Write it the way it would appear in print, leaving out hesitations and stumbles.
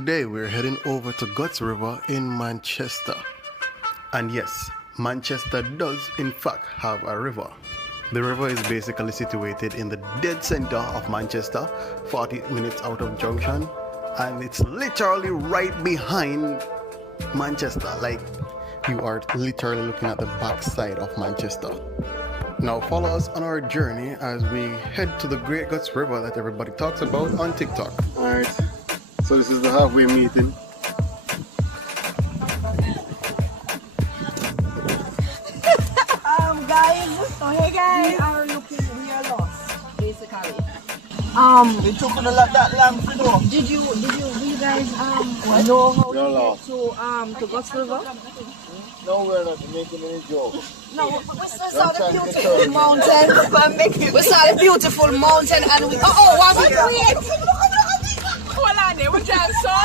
Today we're heading over to Guts River in Manchester. And yes, Manchester does in fact have a river. The river is basically situated in the dead center of Manchester, 40 minutes out of Junction, and it's literally right behind Manchester. Like, you are literally looking at the backside of Manchester. Now follow us on our journey as we head to the Great Guts River that everybody talks about on TikTok. Alright, so this is the halfway meeting. Guys, so hey guys, we are lost, basically. They took on a lot that lamb for though. Did you guys know how to get to Guts River? No, we're not making any jokes. No, we saw the beautiful mountain. We saw the beautiful mountain and we what we doing? Hold on there, we just saw